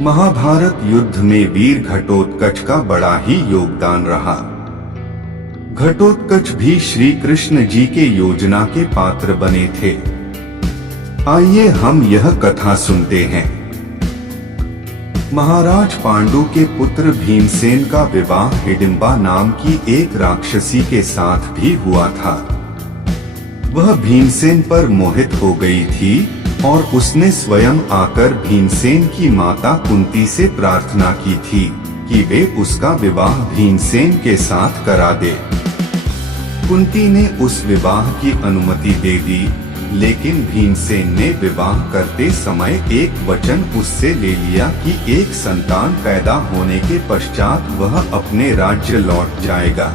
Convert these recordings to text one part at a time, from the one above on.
महाभारत युद्ध में वीर घटोत्कच का बड़ा ही योगदान रहा। घटोत्कच भी श्री कृष्ण जी के योजना के पात्र बने थे। आइए हम यह कथा सुनते हैं। महाराज पांडु के पुत्र भीमसेन का विवाह हिडिंबा नाम की एक राक्षसी के साथ भी हुआ था। वह भीमसेन पर मोहित हो गई थी और उसने स्वयं आकर भीमसेन की माता कुंती से प्रार्थना की थी कि वे उसका विवाह भीमसेन के साथ करा दे। कुंती ने उस विवाह की अनुमति दे दी, लेकिन भीमसेन ने विवाह करते समय एक वचन उससे ले लिया कि एक संतान पैदा होने के पश्चात वह अपने राज्य लौट जाएगा।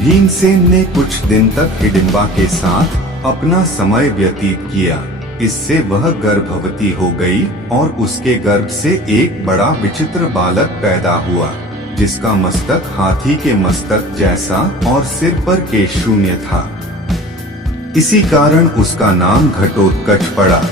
भीमसेन ने कुछ दिन तक हिडिंबा के साथ अपना समय व्यतीत किया। इससे वह गर्भवती हो गई और उसके गर्भ से एक बड़ा विचित्र बालक पैदा हुआ, जिसका मस्तक हाथी के मस्तक जैसा और सिर पर केश शून्य था। इसी कारण उसका नाम घटोत्कच पड़ा।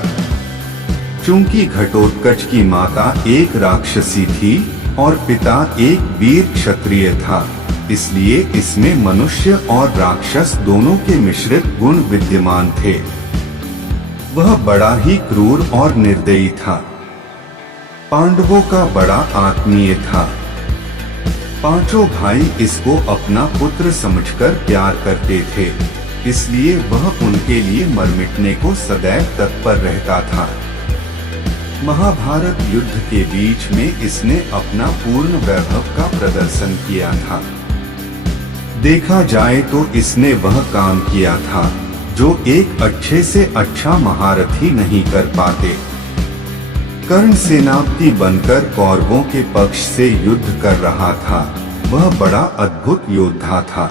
चूंकि घटोत्कच की माता एक राक्षसी थी और पिता एक वीर क्षत्रिय था, इसलिए इसमें मनुष्य और राक्षस दोनों के मिश्रित गुण विद्यमान थे। वह बड़ा ही क्रूर और निर्दयी था। पांडवों का बड़ा आत्मीय था। पांचों भाई इसको अपना पुत्र समझकर प्यार करते थे, इसलिए वह उनके लिए मर मिटने को सदैव तत्पर रहता था। महाभारत युद्ध के बीच में इसने अपना पूर्ण वैभव का प्रदर्शन किया था। देखा जाए तो इसने वह काम किया था जो एक अच्छे से अच्छा महारथी नहीं कर पाते। कर्ण सेनापति बनकर कौरवों के पक्ष से युद्ध कर रहा था। वह बड़ा अद्भुत योद्धा था।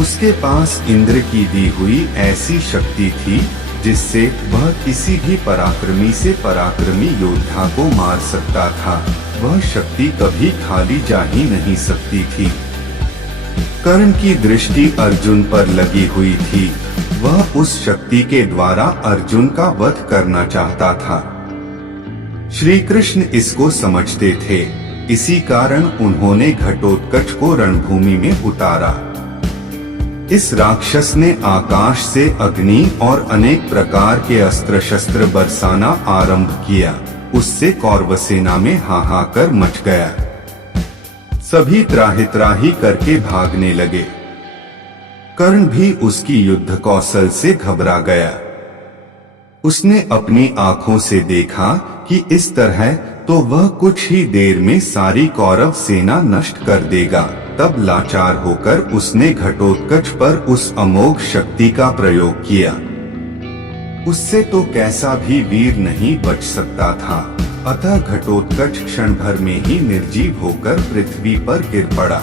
उसके पास इंद्र की दी हुई ऐसी शक्ति थी जिससे वह किसी भी पराक्रमी से पराक्रमी योद्धा को मार सकता था। वह शक्ति कभी खाली जा ही नहीं सकती थी। कर्ण की दृष्टि अर्जुन पर लगी हुई थी। वह उस शक्ति के द्वारा अर्जुन का वध करना चाहता था। श्री कृष्ण इसको समझते थे, इसी कारण उन्होंने घटोत्कच को रणभूमि में उतारा। इस राक्षस ने आकाश से अग्नि और अनेक प्रकार के अस्त्र शस्त्र बरसाना आरंभ किया। उससे कौरव सेना में हाहाकार मच गया। सभी त्राहि त्राहि करके भागने लगे। कर्ण भी उसकी युद्ध कौशल से घबरा गया। उसने अपनी आंखों से देखा कि इस तरह तो वह कुछ ही देर में सारी कौरव सेना नष्ट कर देगा। तब लाचार होकर उसने घटोत्कच पर उस अमोघ शक्ति का प्रयोग किया। उससे तो कैसा भी वीर नहीं बच सकता था। अतः घटोत्कच क्षण भर में ही निर्जीव होकर पृथ्वी पर गिर पड़ा।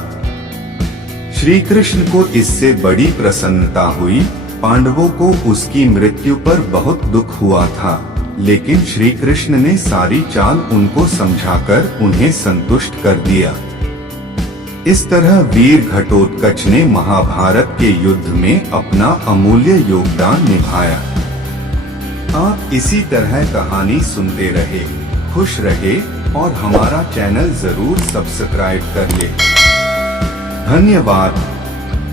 श्री कृष्ण को इससे बड़ी प्रसन्नता हुई। पांडवों को उसकी मृत्यु पर बहुत दुख हुआ था, लेकिन श्री कृष्ण ने सारी चाल उनको समझाकर उन्हें संतुष्ट कर दिया। इस तरह वीर घटोत्कच ने महाभारत के युद्ध में अपना अमूल्य योगदान निभाया। आप इसी तरह कहानी सुनते रहे, खुश रहे और हमारा चैनल जरूर सब्सक्राइब कर ले। धन्यवाद।